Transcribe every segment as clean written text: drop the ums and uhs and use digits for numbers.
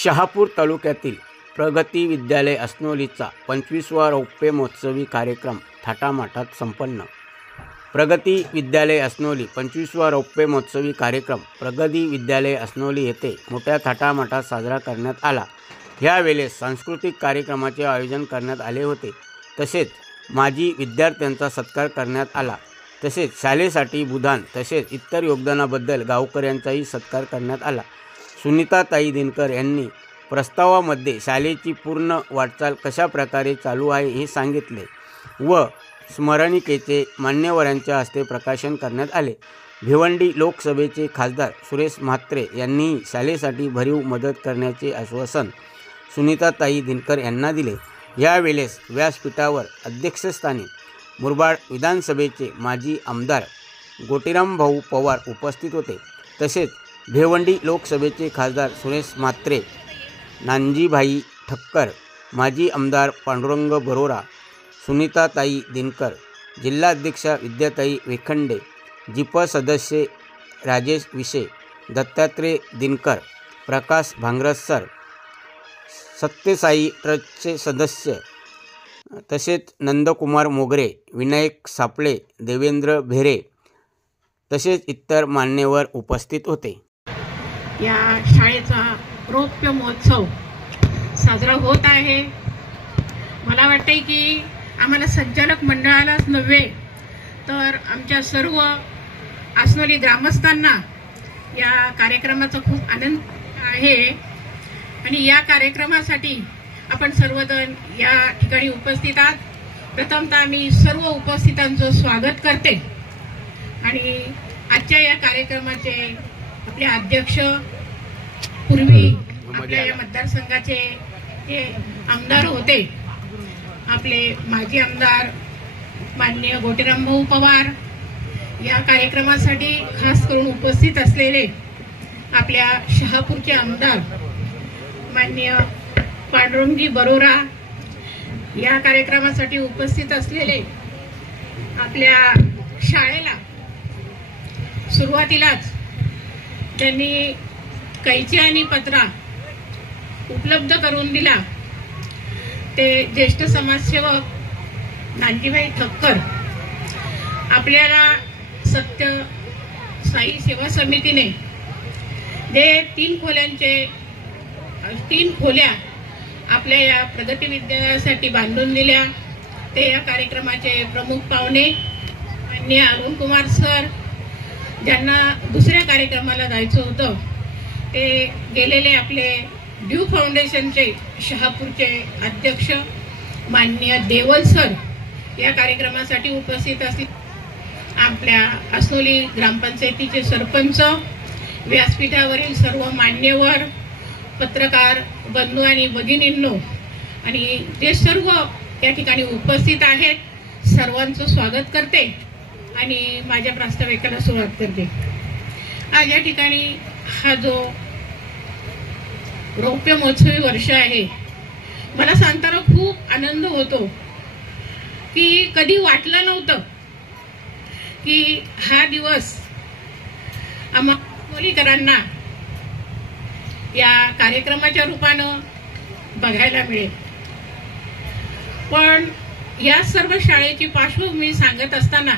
शहापूर तालुक्यातील प्रगती विद्यालय अस्नोलीचा 25वा रौप्य महोत्सवी कार्यक्रम थाटामाटात संपन्न। प्रगती विद्यालय अस्नोली 25वा रौप्य महोत्सवी कार्यक्रम प्रगती विद्यालय अस्नोली येथे मोठ्या थाटामाटात साजरा करण्यात आला। यावेळेस सांस्कृतिक कार्यक्रमाचे आयोजन करण्यात आले होते। तसेच माजी विद्यार्थ्यांचा सत्कार करण्यात आला। तसेच शाळेसाठी बुधान तसेच इतर योगदानाबद्दल गावकऱ्यांचाही सत्कार करण्यात आला। सुनीताताई दिनकर यांनी प्रस्तावामध्ये शाळेची पूर्ण वाटचाल कशा प्रकारे चालू आहे हे सांगितले व स्मरणिकेचे मान्यवरांच्या हस्ते प्रकाशन करण्यात आले। भिवंडी लोकसभेचे खासदार सुरेश म्हात्रे यांनी शाळेसाठी भरीव मदत करण्याचे आश्वासन सुनीताताई दिनकर यांना दिले। यावेळेस व्यासपीठावर अध्यक्षस्थानी मुरबाड विधानसभेचे माजी आमदार गोटीराम भाऊ पवार उपस्थित होते। तसेच भिवंडी लोकसभेचे खासदार सुरेश म्हात्रे, नानजीभाई ठक्कर, माजी आमदार पांडुरंग बरोरा, सुनीताताई दिनकर, जिल्हाध्यक्षा विद्याताई वेखंडे, जिप सदस्य राजेश विशे, दत्तात्रय दिनकर, प्रकाश भांगरस सर, सत्यसाई ट्रस्टचे सदस्य तसेच नंदकुमार मोगरे, विनायक सापळे, देवेंद्र भेरे तसेच इतर मान्यवर उपस्थित होते। या शाळेचा रौप्य महोत्सव साजरा होत आहे। मला वाटते की आम्हाला संचालक मंडळालाच नव्हे तर आमच्या सर्व अस्नोली ग्रामस्थांना या कार्यक्रमाचा खूप आनंद आहे आणि या कार्यक्रमासाठी आपण सर्वजण या ठिकाणी उपस्थित आहात। प्रथमतः मी सर्व उपस्थितांचं स्वागत करते आणि आजच्या या कार्यक्रमाचे आपले अध्यक्ष, पूर्वी आपल्या या मतदारसंघाचे जे आमदार होते, आपले माजी आमदार माननीय गोटीराम भाऊ पवार, या कार्यक्रमासाठी खास करून उपस्थित असलेले आपल्या शहापूरचे आमदार माननीय पांडुरंगजी बरोरा, या कार्यक्रमासाठी उपस्थित असलेले आपल्या शाळेला सुरुवातीलाच त्यांनी कैची आणि पत्रा उपलब्ध करून दिला ते ज्येष्ठ समाजसेवक नानजीभाई ठक्कर, आपल्याला सत्य साई सेवा समितीने जे 3 खोल्या आपल्या या प्रगती विद्यालयासाठी बांधून दिल्या। ते या कार्यक्रमाचे प्रमुख पाहुणे माननीय अरुण कुमार सर, ज्यांना दुसऱ्या कार्यक्रमाला जायचं होतं, ते गेलेले आपले ड्यू फाउंडेशनचे शहापूरचे अध्यक्ष माननीय देवल सर या कार्यक्रमासाठी उपस्थित असतील। आपल्या अस्नोली ग्रामपंचायतीचे सरपंच, व्यासपीठावरील सर्व मान्यवर, पत्रकार बंधू आणि भगिनींनो आणि जे सर्व या ठिकाणी उपस्थित आहेत, सर्वांचं स्वागत करते आणि माझ्या प्रास्ताविकेला सुरुवात करते। आज या ठिकाणी हा जो रौप्य महोत्सवी वर्ष आहे, मला सांगताना खूप आनंद होतो की कधी वाटलं नव्हतं की हा दिवस आम्हालाकरांना या कार्यक्रमाच्या रूपानं बघायला मिळेल। पण या सर्व शाळेची पार्श्वभूमी सांगत असताना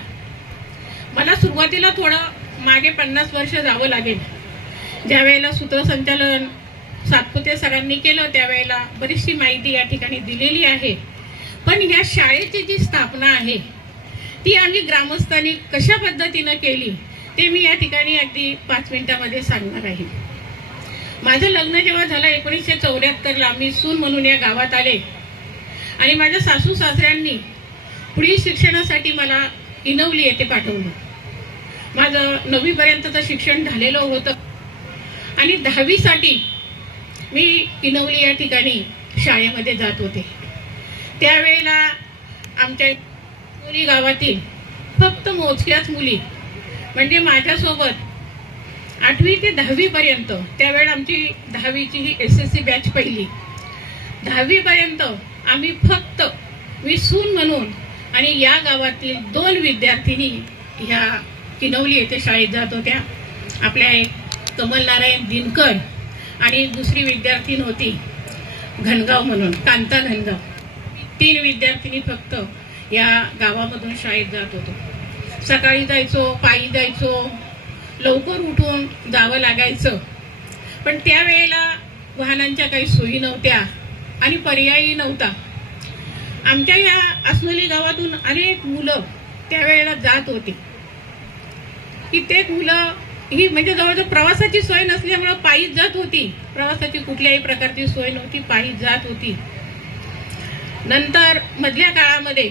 मला सुरुवातीला थोडं मागे 50 वर्ष जावं लागेल। ज्यावेळेला सूत्रसंचालन सातपुते सरांनी केलं त्यावेळेला बरीचशी माहिती या ठिकाणी दिलेली आहे। पण या शाळेची जी स्थापना आहे ती आम्ही ग्रामस्थांनी कशा पद्धतीनं केली ते मी या ठिकाणी अगदी 5 मिनिटांमध्ये सांगणार आहे। माझं लग्न जेव्हा झालं 1974ला, मी सून म्हणून या गावात आले आणि माझ्या सासू सासऱ्यांनी पुढील शिक्षणासाठी मला इनवली येथे पाठवलं। माझं 9वी पर्यंतचं शिक्षण झालेलं होतं आणि 10वी साठी मी इनवली या ठिकाणी शाळेमध्ये जात होते। त्यावेळेला आमच्या अस्नोली गावातील फक्त मोजक्याच मुली, म्हणजे माझ्यासोबत 8वी ते 10वी पर्यंत, त्यावेळेला आमची 10वीची ही SSC बॅच पहिली, 10वी पर्यंत आम्ही फक्त, मी सून म्हणून आणि या गावातील 2 विद्यार्थिनी ह्या किनवली येथे शाळेत जात होत्या। आपल्या एक कमल नारायण दिनकर आणि दुसरी विद्यार्थीन होती घनगाव म्हणून, कांता घनगाव. 3 विद्यार्थिनी फक्त या गावामधून शाळेत जात होतो. सकाळी जायचो, पायी जायचो, लवकर उठून जावं लागायचं. पण त्यावेळेला वाहनांच्या काही सोयी नव्हत्या आणि पर्यायही नव्हता. आमच्या या अस्नोली गावातून अनेक मुलं त्यावेळेला जात होती. कित्येक मुलं ही म्हणजे जवळजवळ प्रवासाची सोय नसल्यामुळे पायीच जात होती. प्रवासाची कुठल्याही प्रकारची सोय नव्हती, पायीच जात होती. नंतर मधल्या काळामध्ये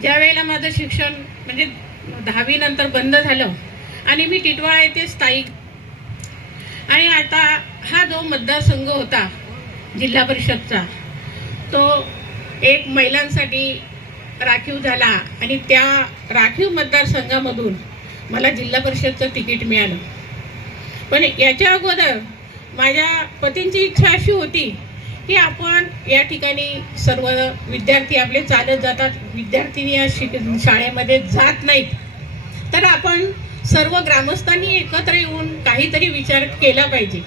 ज्या वेळेला माझं शिक्षण म्हणजे 10वी नंतर बंद झालं आणि मी टिटवाळा येथे स्थायिक, आणि आता हा जो मतदारसंघ होता जिल्हा परिषदचा, तो एक महिलांसाठी राखीव झाला आणि त्या राखीव मतदारसंघामधून मला जिल्हा परिषदचं तिकीट मिळालं. पण याच्या अगोदर माझ्या पतींची इच्छा अशी होती की आपण या ठिकाणी सर्व विद्यार्थी आपले चालत जातात, विद्यार्थिनी या शाळेमध्ये जात नाहीत, तर आपण सर्व ग्रामस्थांनी एकत्र येऊन काहीतरी विचार केला पाहिजे.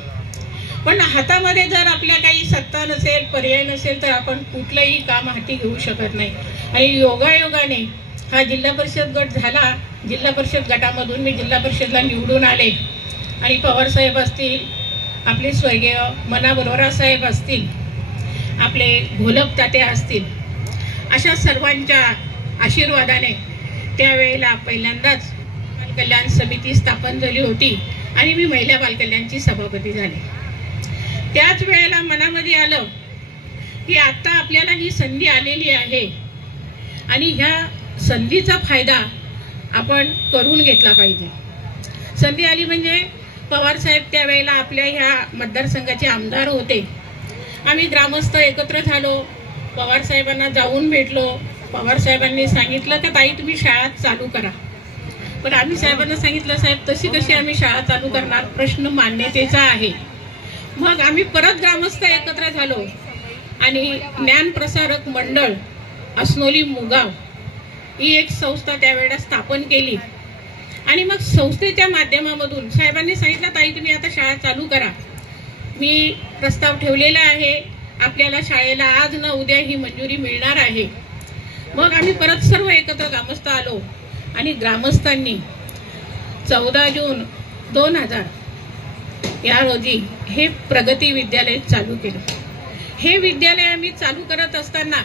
पण हातामध्ये जर आपल्या काही सत्ता नसेल, पर्याय नसेल, तर आपण कुठलंही काम हाती घेऊ शकत नाही. आणि योगायोगाने हा जिल्हा परिषद गट झाला. जिल्हा परिषद गटामधून मी जिल्हा परिषदला निवडून आले आणि पवार साहेब असतील, आपले स्वर्गीय मना बरोरा साहेब असतील, आपले घोलप तात्या असतील, अशा सर्वांच्या आशीर्वादाने त्यावेळेला पहिल्यांदाच बालकल्याण समिती स्थापन झाली होती आणि मी महिला बालकल्याणची सभापती झाले. त्याच वेळेला मनामध्ये आलं की आता आपल्याला ही संधी आलेली आहे आणि ह्या संधीचा फायदा आपण करून घेतला पाहिजे. संधी आली म्हणजे पवार साहेब त्यावेळेला आपल्या ह्या मतदारसंघाचे आमदार होते. आम्ही ग्रामस्थ एकत्र झालो, पवार साहेबांना जाऊन भेटलो. पवार साहेबांनी सांगितलं की ताई तुम्ही शाळा चालू करा. पण आम्ही साहेबांना सांगितलं, साहेब तशी कशी आम्ही शाळा चालू करणार, प्रश्न मान्यतेचा आहे. मग आम्ही परत ग्रामस्थ एकत्र झालो आणि ज्ञानप्रसारक मंडळ अस्नोली मुगाव ही एक संस्था त्यावेळेला स्थापन केली. आणि मग संस्थेच्या माध्यमामधून साहेबांनी सांगितलं ताई तुम्ही आता शाळा चालू करा, मी प्रस्ताव ठेवलेला आहे, आपल्याला शाळेला आज न उद्या ही मंजुरी मिळणार आहे. मग आम्ही परत सर्व एकत्र ग्रामस्थ आलो आणि ग्रामस्थांनी 14 जून 2000 या रोजी हे प्रगती विद्यालय चालू केलं. हे विद्यालय आम्ही चालू करत असताना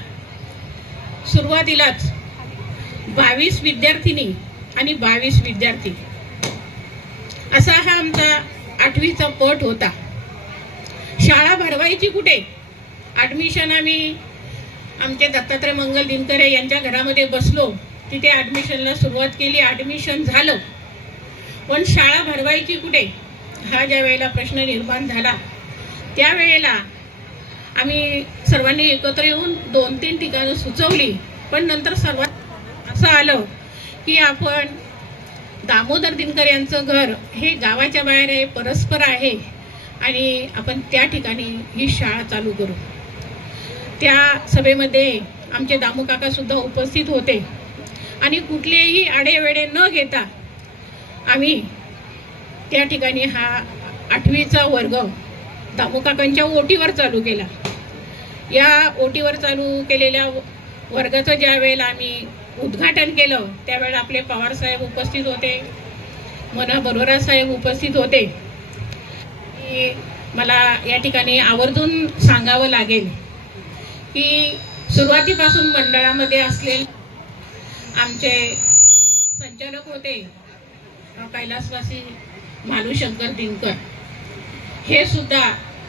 सुरुवातीलाच 22 विद्यार्थिनी आणि 22 विद्यार्थी असा हा आमचा 8वीचा पट होता. शाळा भरवायची कुठे? ऍडमिशन आम्ही आमचे दत्तात्रय मंगल दिनकरे यांच्या घरामध्ये बसलो, तिथे ऍडमिशनला सुरुवात केली. ऍडमिशन झालं, पण शाळा भरवायची कुठे हा ज्या वेळेला प्रश्न निर्माण झाला, त्यावेळेला आम्ही सर्वांनी एकत्र येऊन 2-3 ठिकाणं सुचवली. पण नंतर सर्वात असं आलं की आपण दामोदर दिनकर यांचं घर हे गावाच्या बाहेर आहे, परस्पर आहे आणि आपण त्या ठिकाणी ही शाळा चालू करू. त्या सभेमध्ये आमचे दामू काका सुद्धा उपस्थित होते आणि कुठलेही आडेवेडे न घेता आम्ही त्या ठिकाणी हा 8वीचा वर्ग दामू काकांच्या ओटीवर चालू केला. या ओटीवर चालू केलेल्या वर्गाचं ज्या वेळेला आम्ही उद्घाटन केलं त्यावेळेला आपले पवार साहेब उपस्थित होते, मना बरोरा साहेब उपस्थित होते. मला या ठिकाणी आवर्जून सांगावं लागेल की सुरुवातीपासून मंडळामध्ये असलेले आमचे संचालक होते कैलासवासी मालूशंकर दिनकर, हे सुद्धा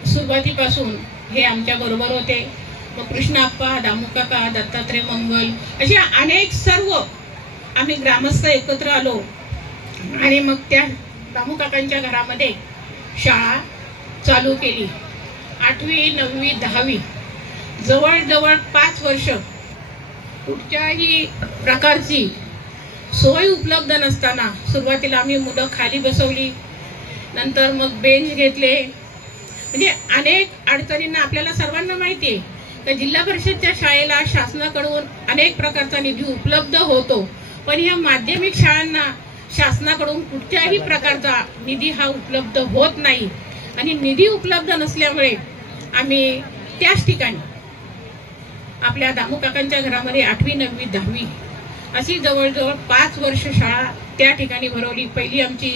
सुरुवातीपासून हे आमच्या बरोबर होते. मग कृष्णाप्पा, दामू काका, दत्तात्रय मंगल असे अनेक सर्व आम्ही ग्रामस्थ एकत्र आलो आणि मग त्या दामू काकांच्या घरामध्ये शाळा चालू केली. 8वी, 9वी, 10वी जवळजवळ 5 वर्ष कुठच्याही प्रकारची सोय उपलब्ध नसताना सुरुवातीला आम्ही मुलं खाली बसवली, नंतर मग बेंच घेतले. म्हणजे अनेक अडचणींना आपल्याला सर्वांना माहिती आहे तर जिल्हा परिषदच्या शाळेला शासनाकडून अनेक प्रकारचा निधी उपलब्ध होतो, पण या माध्यमिक शाळांना शासनाकडून कुठल्याही प्रकारचा निधी हा उपलब्ध होत नाही. आणि निधी उपलब्ध नसल्यामुळे आम्ही त्याच ठिकाणी आपल्या दामू काकांच्या घरामध्ये 8वी 9वी 10वी अशी जवळजवळ 5 वर्ष शाळा त्या ठिकाणी भरवली. पहिली आमची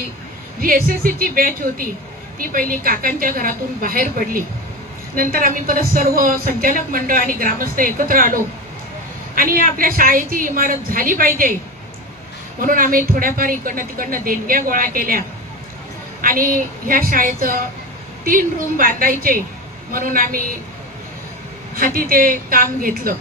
जी SSCची बॅच होती ती पहिली काकांच्या घरातून बाहेर पडली. नंतर आम्ही परत सर्व संचालक मंडळ आणि ग्रामस्थ एकत्र आलो आणि आपल्या शाळेची इमारत झाली पाहिजे म्हणून आम्ही थोड्याफार इकडनं तिकडनं देणग्या गोळा केल्या आणि ह्या शाळेचं 3 रूम बांधायचे म्हणून आम्ही हाती ते काम घेतलं.